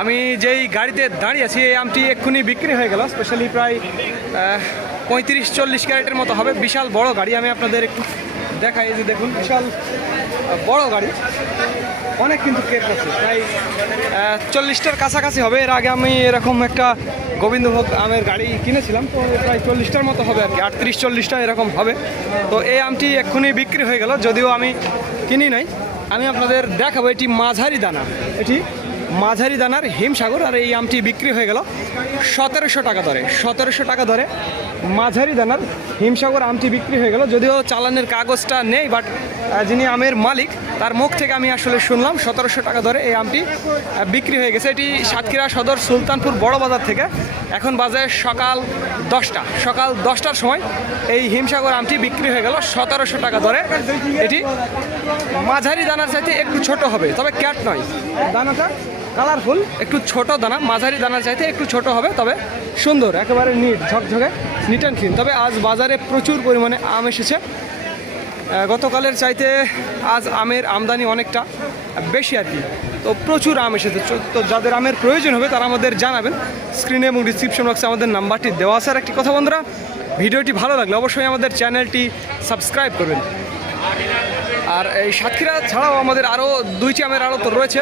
আমি যেই গাড়িতে দাঁড়িয়ে আছি, এই আমটি এক্ষুনি বিক্রি হয়ে গেল। স্পেশালি প্রায় পঁয়ত্রিশ চল্লিশ ক্যারেটের মতো হবে। বিশাল বড় গাড়ি, আমি আপনাদের একটু দেখাই। যে দেখুন, বিশাল বড় গাড়ি। অনেক কিন্তু কেক আছে। প্রায় চল্লিশটার কাছাকাছি হবে। এর আগে আমি এরকম একটা গোবিন্দভোগ আমের গাড়ি কিনেছিলাম। তো প্রায় চল্লিশটার মতো হবে আর কি। আটত্রিশ, চল্লিশটা এরকম হবে। তো এই আমটি এক্ষুনি বিক্রি হয়ে গেল। যদিও আমি কিনি নাই। আমি আপনাদের দেখাবো, এটি মাঝারি দানা। এটি মাঝারি দানার হিমসাগর আর এই আমটি বিক্রি হয়ে গেল সতেরোশো টাকা দরে। সতেরোশো টাকা দরে মাঝারি দানার হিমসাগর আমটি বিক্রি হয়ে গেল। যদিও চালানের কাগজটা নেই বাট যিনি আমের মালিক, তার মুখ থেকে আমি আসলে শুনলাম সতেরোশো টাকা দরে এই আমটি বিক্রি হয়ে গেছে। এটি সাতক্ষীরা সদর সুলতানপুর বড় বাজার থেকে এখন বাজে সকাল দশটা। সকাল দশটার সময় এই হিমসাগর আমটি বিক্রি হয়ে গেল সতেরোশো টাকা দরে। এটি মাঝারি দানার চাইতে একটু ছোট হবে, তবে ক্যাট নয়। দানাটা? কালারফুল, একটু ছোট দানা, মাঝারি দানার চাইতে একটু ছোট হবে, তবে সুন্দর, একেবারে নিট, ঝকঝকে, নিট অ্যান্ড ক্লিন তবে আজ বাজারে প্রচুর পরিমাণে আম এসেছে। গতকালের চাইতে আজ আমের আমদানি অনেকটা বেশি আর কি। তো প্রচুর আম এসেছে। তো যাদের আমের প্রয়োজন হবে, তারা আমাদের জানাবেন। স্ক্রিনে এবং ডিসক্রিপশন বক্সে আমাদের নাম্বারটি দেওয়া আছে। একটি কথা বন্ধুরা, ভিডিওটি ভালো লাগলে অবশ্যই আমাদের চ্যানেলটি সাবস্ক্রাইব করবেন। আর এই সাতক্ষীরা ছাড়াও আমাদের আরও দুইটি আমের আড়ত রয়েছে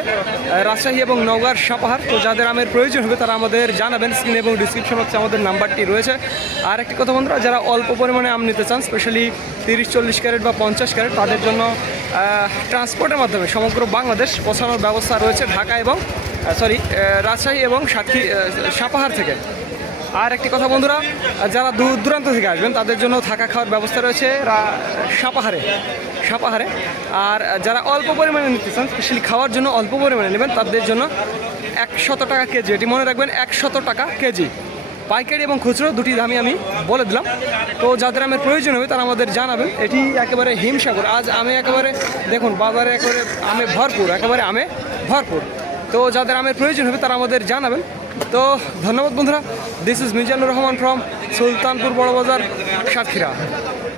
রাজশাহী এবং নওগাঁর সাপাহার। তো যাদের আমের প্রয়োজন হবে তারা আমাদের জানাবেন স্ক্রিন এবং ডিসক্রিপশন হচ্ছে আমাদের নাম্বারটি রয়েছে। আর একটি কথা বন্ধুরা, যারা অল্প পরিমাণে আম নিতে চান স্পেশালি তিরিশ, চল্লিশ ক্যারেট বা পঞ্চাশ ক্যারেট, তাদের জন্য ট্রান্সপোর্টের মাধ্যমে সমগ্র বাংলাদেশ পৌঁছানোর ব্যবস্থা রয়েছে ঢাকা এবং সরি রাজশাহী এবং সাতক্ষী সাপাহার থেকে। আর একটি কথা বন্ধুরা, যারা দূর দূরান্ত থেকে আসবেন, তাদের জন্য থাকা খাওয়ার ব্যবস্থা রয়েছে সাপাহারে সাপাহারে। আর যারা অল্প পরিমাণে নিতে চান, স্পেশালি খাওয়ার জন্য অল্প পরিমাণে নেবেন, তাদের জন্য একশত টাকা কেজি, এটি মনে রাখবেন একশত টাকা কেজি। পাইকারি এবং খুচরো দুটি দামই আমি বলে দিলাম। তো যাদের আমের প্রয়োজন হবে, তারা আমাদের জানাবেন। এটি একেবারে হিমসাগর। আজ আমি একেবারে, দেখুন, বাজারে একেবারে আমে ভরপুর, একেবারে আমে ভরপুর। তো যাদের আমের প্রয়োজন হবে, তারা আমাদের জানাবেন। তো ধন্যবাদ বন্ধুরা this is Mizanur Rahman from Sultanpur Barabazar Satkhira.